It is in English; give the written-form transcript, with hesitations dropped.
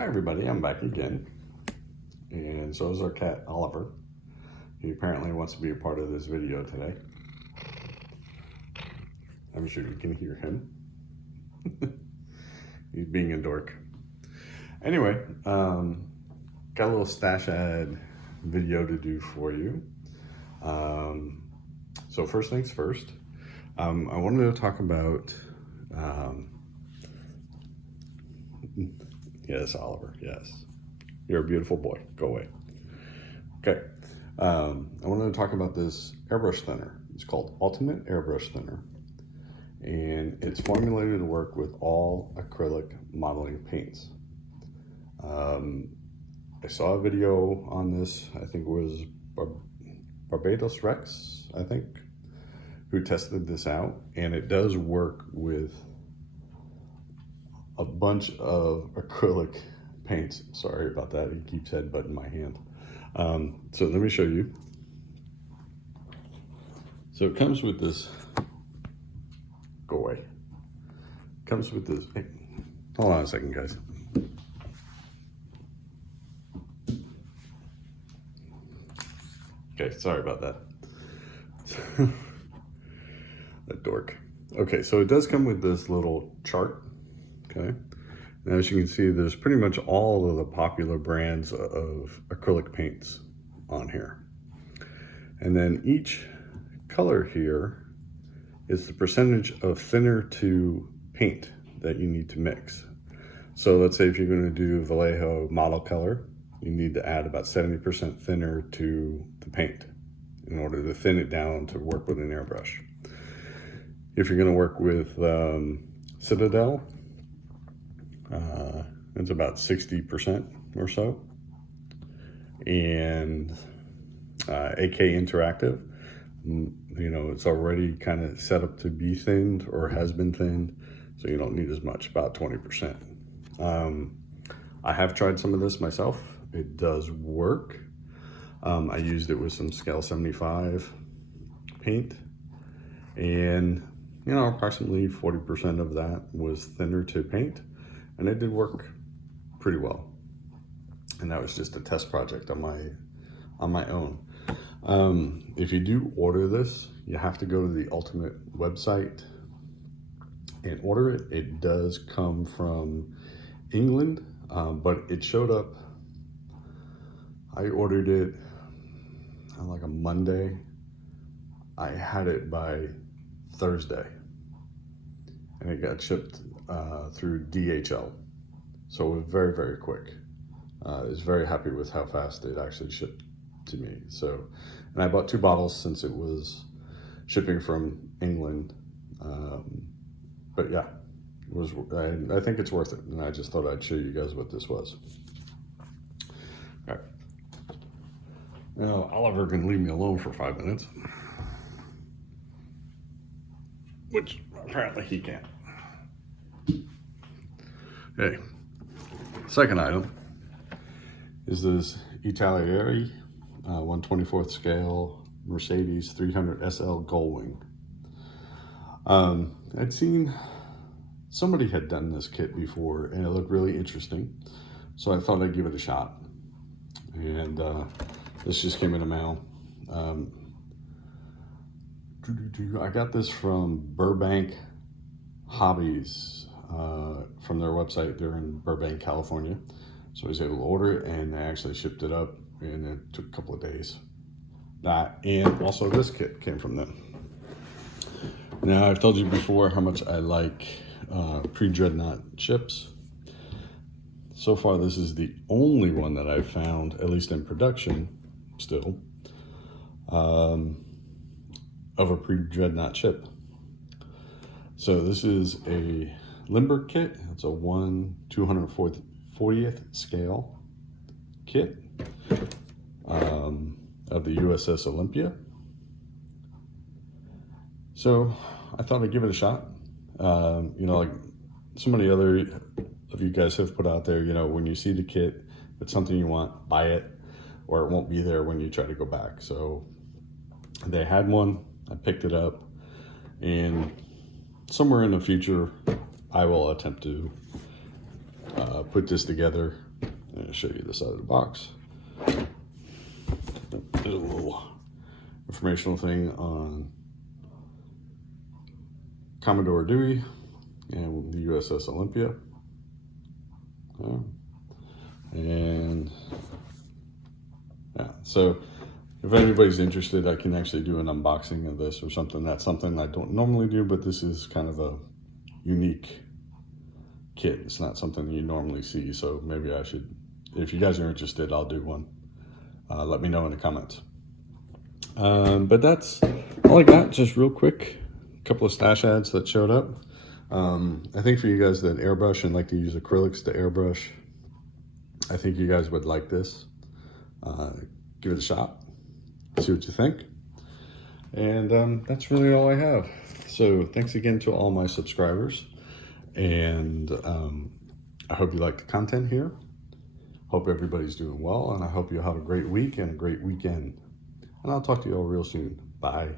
Hi everybody, I'm back again. And so is our cat Oliver. He apparently wants to be a part of this video today. I'm sure you can hear him. He's being a dork. Anyway, got a little stash ad video to do for you. So first things first, I wanted to talk about yes, Oliver, yes. You're a beautiful boy. Go away. Okay. I wanted to talk about this airbrush thinner. It's called Ultimate Airbrush Thinner. And it's formulated to work with all acrylic modeling paints. I saw a video on this, I think it was Barbados Rex, I think, who tested this out. And it does work with a bunch of acrylic paints. Sorry about that, he keeps headbutting my hand. So let me show you. So it comes with this, go away. Comes with this, hey, hold on a second guys. Okay, sorry about that. That dork. Okay, so it does come with this little chart. Okay, now as you can see, there's pretty much all of the popular brands of acrylic paints on here. And then each color here is the percentage of thinner to paint that you need to mix. So let's say if you're going to do Vallejo model color, you need to add about 70% thinner to the paint in order to thin it down to work with an airbrush. If you're going to work with Citadel, it's about 60% or so. And AK Interactive, you know, it's already kind of set up to be thinned or has been thinned, so you don't need as much, about 20%. I have tried some of this myself. It does work. I used it with some Scale 75 paint, and you know, approximately 40% of that was thinner to paint, and it did work pretty well. And that was just a test project on my own. If you do order this, you have to go to the Ultimate website and order it. It does come from England, but it showed up, I ordered it on like a Monday. I had it by Thursday, and it got shipped through DHL. So it was very, very quick. I was very happy with how fast it actually shipped to me. So, and I bought 2 bottles since it was shipping from England. But yeah, it was. I think it's worth it, and I just thought I'd show you guys what this was. All right. Now Oliver can leave me alone for 5 minutes, which apparently he can't. Okay. Second item is this Italeri 1/24th scale Mercedes 300 SL goalwing. I'd seen somebody had done this kit before, and it looked really interesting, so I thought I'd give it a shot. And this just came in the mail. I got this from Burbank Hobbies, from their website. They're in Burbank, California. So I was able to order it, and they actually shipped it up, and it took a couple of days. That, and also this kit came from them. Now, I've told you before how much I like pre-dreadnought chips. So far, this is the only one that I've found, at least in production still, of a pre-dreadnought chip. So this is a Limber kit. It's a 1/240th scale kit of the USS Olympia. So I thought I'd give it a shot. You know, like so many other of you guys have put out there, you know, when you see the kit, if it's something you want, buy it, or it won't be there when you try to go back. So they had one, I picked it up, and somewhere in the future, I will attempt to put this together I'll show you the side of the box. There's a little informational thing on Commodore Dewey and the USS Olympia. And yeah, so if anybody's interested, I can actually do an unboxing of this or something. That's something I don't normally do, but this is kind of a unique kit. It's not something you normally see, so maybe I should, if you guys are interested, I'll do one. Let me know in the comments. But that's all I got, just real quick. A couple of stash ads that showed up. I think for you guys that airbrush and like to use acrylics to airbrush, I think you guys would like this. Give it a shot, see what you think. And that's really all I have. So thanks again to all my subscribers. And I hope you like the content here. Hope everybody's doing well, and I hope you have a great week and a great weekend. And I'll talk to you all real soon. Bye.